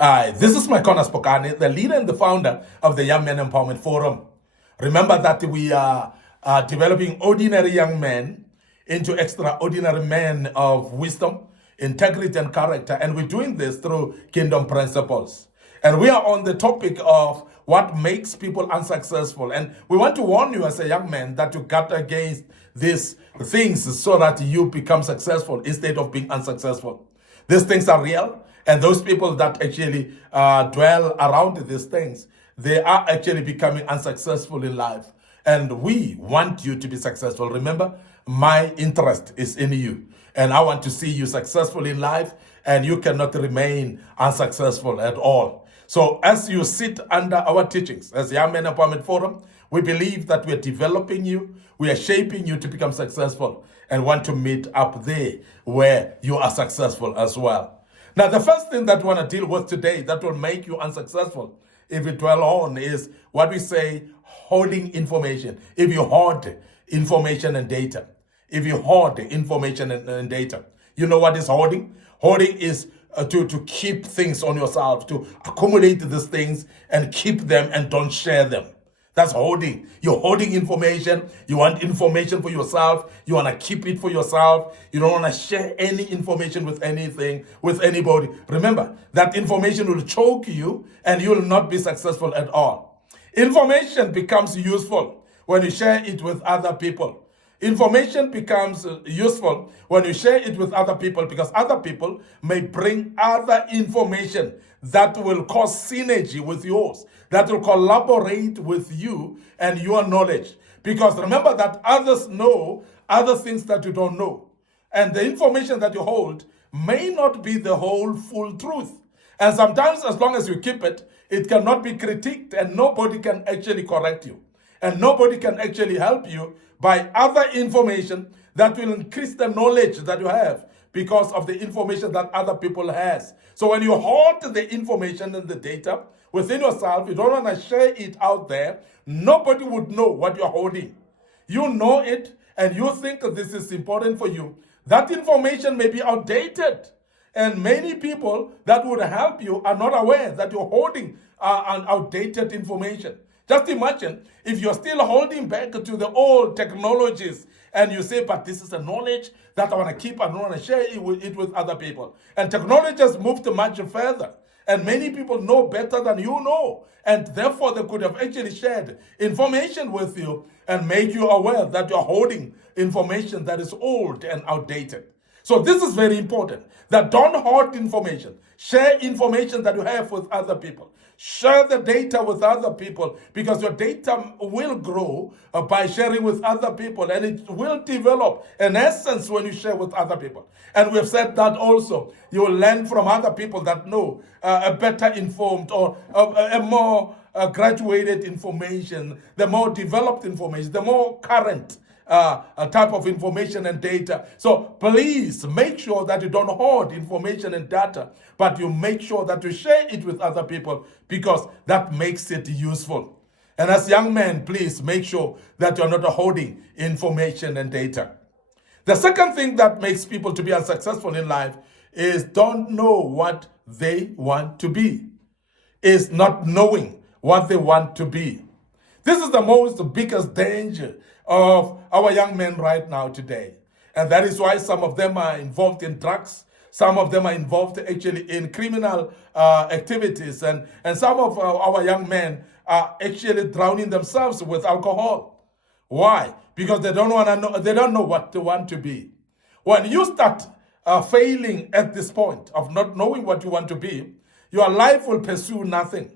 This is Maikona Spokane, the leader and the founder of the Young Men Empowerment Forum. Remember that we are developing ordinary young men into extraordinary men of wisdom, integrity, and character. And we're doing this through kingdom principles. And we are on the topic of what makes people unsuccessful. And we want to warn you as a young man that you guard against these things so that you become successful instead of being unsuccessful. These things are real. And those people that actually dwell around these things, they are actually becoming unsuccessful in life. And we want you to be successful. Remember, my interest is in you. And I want to see you successful in life, and you cannot remain unsuccessful at all. So as you sit under our teachings, as Young Men Empowerment Forum, we believe that we are developing you, we are shaping you to become successful, and want to meet up there where you are successful as well. Now, the first thing that we want to deal with today that will make you unsuccessful, if we dwell on, is what we say hoarding information. If you hoard information and data, if you hoard information and data, you know what is hoarding? Hoarding is to keep things on yourself, to accumulate these things and keep them and don't share them. That's hoarding. You're hoarding information. You want information for yourself. You want to keep it for yourself. You don't want to share any information with anything, with anybody. Remember, that information will choke you and you will not be successful at all. Information becomes useful when you share it with other people. Information becomes useful when you share it with other people because other people may bring other information that will cause synergy with yours, that will collaborate with you and your knowledge. Because remember that others know other things that you don't know. And the information that you hold may not be the whole full truth. And sometimes as long as you keep it, it cannot be critiqued and nobody can actually correct you. And nobody can actually help you by other information that will increase the knowledge that you have because of the information that other people has. So when you hoard the information and the data within yourself, you don't want to share it out there, nobody would know what you're holding. You know it and you think that this is important for you. That information may be outdated. And many people that would help you are not aware that you're holding an outdated information. Just imagine if you're still holding back to the old technologies and you say, but this is a knowledge that I want to keep, I don't want to share it with other people. And technology has moved much further. And many people know better than you know. And therefore, they could have actually shared information with you and made you aware that you're holding information that is old and outdated. So this is very important, that don't hoard information. Share information that you have with other people. Share the data with other people because your data will grow by sharing with other people and it will develop an essence when you share with other people. And we've said that also. You will learn from other people that know a better informed or a more graduated information, the more developed information, the more current a type of information and data. So please make sure that you don't hoard information and data, but you make sure that you share it with other people because that makes it useful. And as young men, please make sure that you're not hoarding information and data. The second thing that makes people to be unsuccessful in life is don't know what they want to be, is not knowing what they want to be. This is the biggest danger of our young men right now today. And that is why some of them are involved in drugs. Some of them are involved actually in criminal activities. And some of our young men are actually drowning themselves with alcohol. Why? Because they don't know what they want to be. When you start failing at this point of not knowing what you want to be, your life will pursue nothing.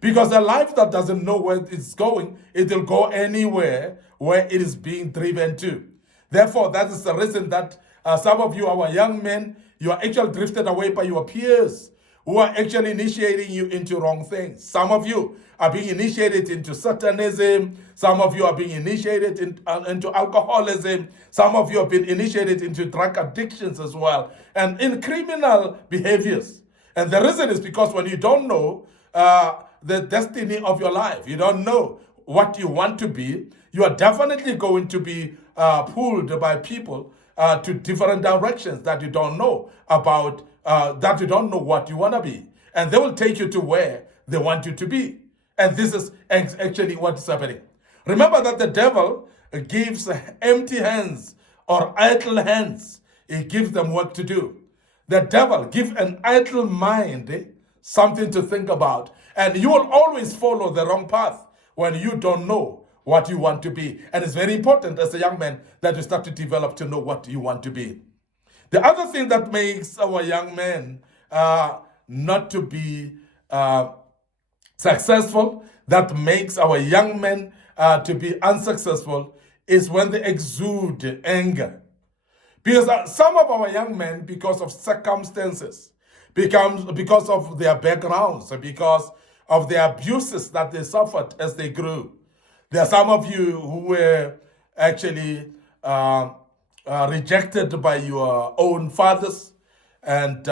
Because a life that doesn't know where it's going, it will go anywhere where it is being driven to. Therefore, that is the reason that some of you, our young men, you are actually drifted away by your peers who are actually initiating you into wrong things. Some of you are being initiated into Satanism. Some of you are being initiated into alcoholism. Some of you have been initiated into drug addictions as well, and in criminal behaviors. And the reason is because when you don't know the destiny of your life, you don't know what you want to be, you are definitely going to be pulled by people to different directions that you don't know about, that you don't know what you want to be. and they will take you to where they want you to be. And this is actually what is happening. Remember that the devil gives empty hands or idle hands. He gives them work to do. The devil gives an idle mind something to think about. And you will always follow the wrong path when you don't know what you want to be. And it's very important as a young man that you start to develop to know what you want to be. The other thing that makes our young men not to be successful, that makes our young men to be unsuccessful, is when they exude anger. Because some of our young men, because of circumstances, because of their backgrounds, because of the abuses that they suffered as they grew. There are some of you who were actually rejected by your own fathers, and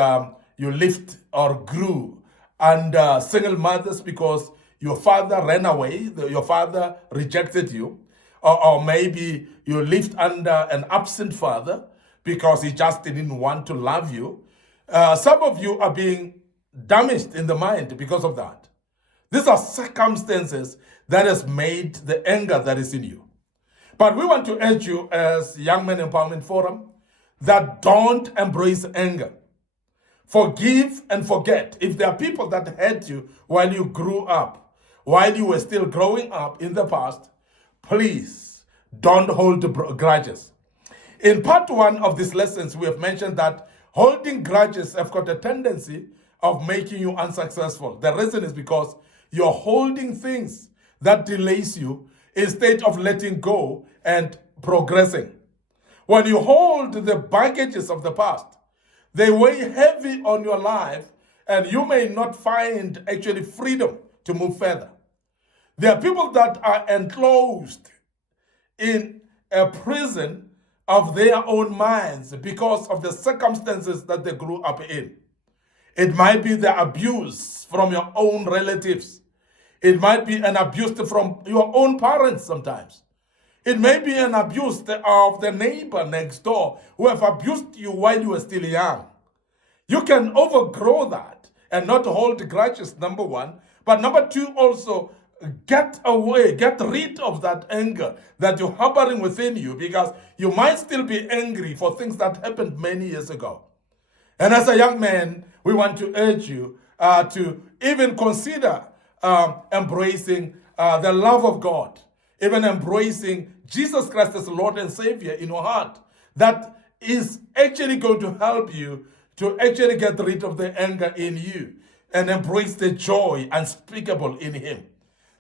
you lived or grew under single mothers because your father ran away, your father rejected you, or maybe you lived under an absent father because he just didn't want to love you. Some of you are being damaged in the mind because of that. These are circumstances that has made the anger that is in you. But we want to urge you as Young Men Empowerment Forum that don't embrace anger. Forgive and forget. If there are people that hurt you while you grew up, while you were still growing up in the past, please don't hold grudges. In part one of these lessons, we have mentioned that holding grudges have got a tendency of making you unsuccessful. The reason is because you're holding things that delays you instead of letting go and progressing. When you hold the baggages of the past, they weigh heavy on your life and you may not find actually freedom to move further. There are people that are enclosed in a prison of their own minds because of the circumstances that they grew up in. It might be the abuse from your own relatives. It might be an abuse from your own parents sometimes. It may be an abuse of the neighbor next door who have abused you while you were still young. You can overgrow that and not hold grudges, number one. But number two, also get rid of that anger that you're harboring within you, because you might still be angry for things that happened many years ago. And as a young man, we want to urge you to even consider embracing the love of God, even embracing Jesus Christ as Lord and Savior in your heart. That is actually going to help you to actually get rid of the anger in you and embrace the joy unspeakable in Him.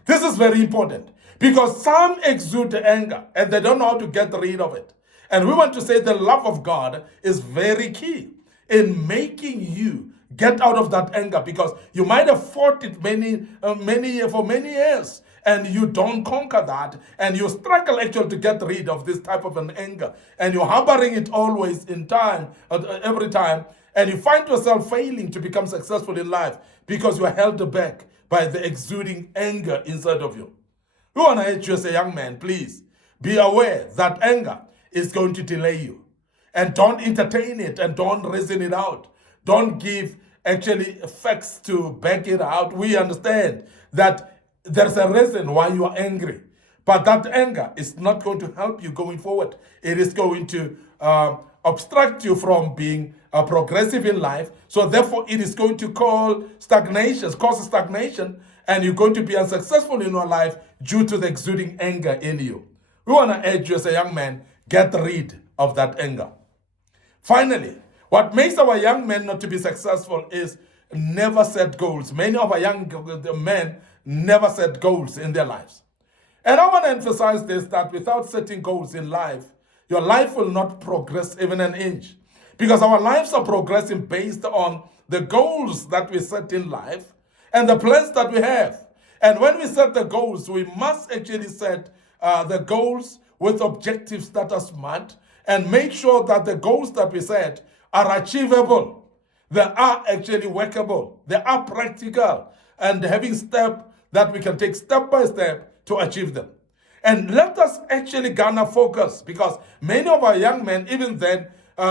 This is very important because some exude anger and they don't know how to get rid of it. And we want to say the love of God is very key in making you get out of that anger, because you might have fought it for many years and you don't conquer that, and you struggle actually to get rid of this type of an anger, and you're harboring it always in time, every time, and you find yourself failing to become successful in life because you are held back by the exuding anger inside of you. We want to urge you as a young man, please be aware that anger is going to delay you, and don't entertain it and don't reason it out. Don't give actually facts to back it out. We understand that there's a reason why you are angry, but that anger is not going to help you going forward. It is going to obstruct you from being progressive in life. So therefore, it is going to cause stagnation, and you're going to be unsuccessful in your life due to the exuding anger in you. We want to urge you as a young man, get rid of that anger. Finally, what makes our young men not to be successful is never set goals. Many of our young men never set goals in their lives. And I want to emphasize this, that without setting goals in life, your life will not progress even an inch. Because our lives are progressing based on the goals that we set in life and the plans that we have. And when we set the goals, we must actually set the goals with objectives that are smart, and make sure that the goals that we set are achievable. They are actually workable. They are practical, and having steps that we can take step by step to achieve them. And let us actually garner focus, because many of our young men, even then,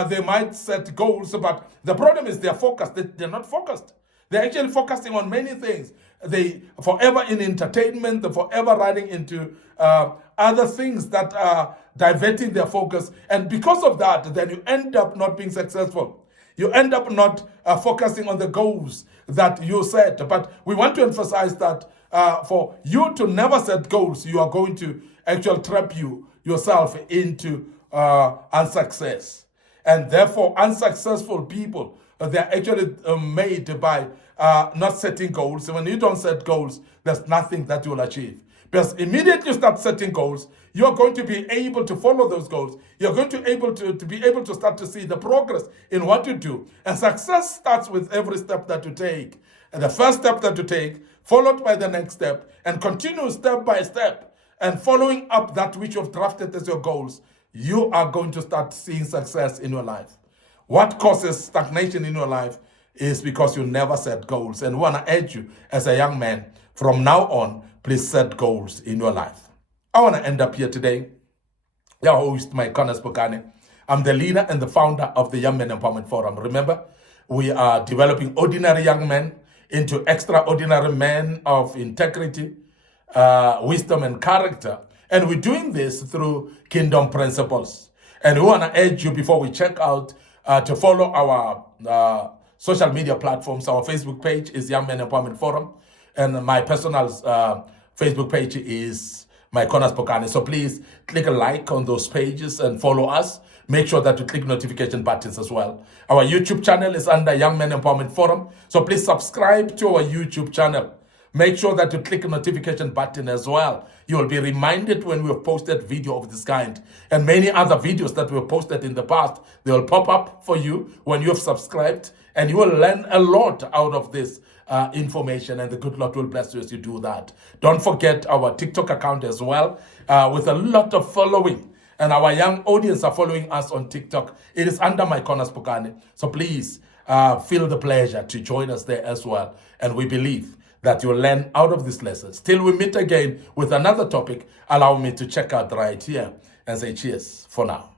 they might set goals, but the problem is they're focused. They're not focused. They're actually focusing on many things. They forever in entertainment, they're forever running into other things that are diverting their focus. And because of that, then you end up not being successful. You end up not focusing on the goals that you set. But we want to emphasize that for you to never set goals, you are going to actually trap yourself into unsuccess. And therefore, unsuccessful people, they're actually made by not setting goals. So when you don't set goals, there's nothing that you will achieve. Because immediately you start setting goals, you're going to be able to follow those goals. You're going to be able to start to see the progress in what you do. And success starts with every step that you take. And the first step that you take, followed by the next step, and continue step by step, and following up that which you've drafted as your goals, you are going to start seeing success in your life. What causes stagnation in your life is because you never set goals. And we want to urge you as a young man, from now on, please set goals in your life. I want to end up here today. Your host, Mike Connors Bokane. I'm the leader and the founder of the Young Men Empowerment Forum. Remember, we are developing ordinary young men into extraordinary men of integrity, wisdom, and character. And we're doing this through kingdom principles. And we want to urge you, before we check out, to follow our social media platforms. Our Facebook page is Young Men Empowerment Forum. And my personal Facebook page is Mike Connors Bokane. So please click a like on those pages and follow us. Make sure that you click notification buttons as well. Our YouTube channel is under Young Men Empowerment Forum. So please subscribe to our YouTube channel. Make sure that you click the notification button as well. You will be reminded when we have posted video of this kind. And many other videos that we have posted in the past, they will pop up for you when you have subscribed. And you will learn a lot out of this information, and the good Lord will bless you as you do that. Don't forget our TikTok account as well, with a lot of following. And our young audience are following us on TikTok. It is under Mike Connors Bokane. So please feel the pleasure to join us there as well. And we believe that you'll learn out of these lessons. Till we meet again with another topic, allow me to check out right here and say cheers for now.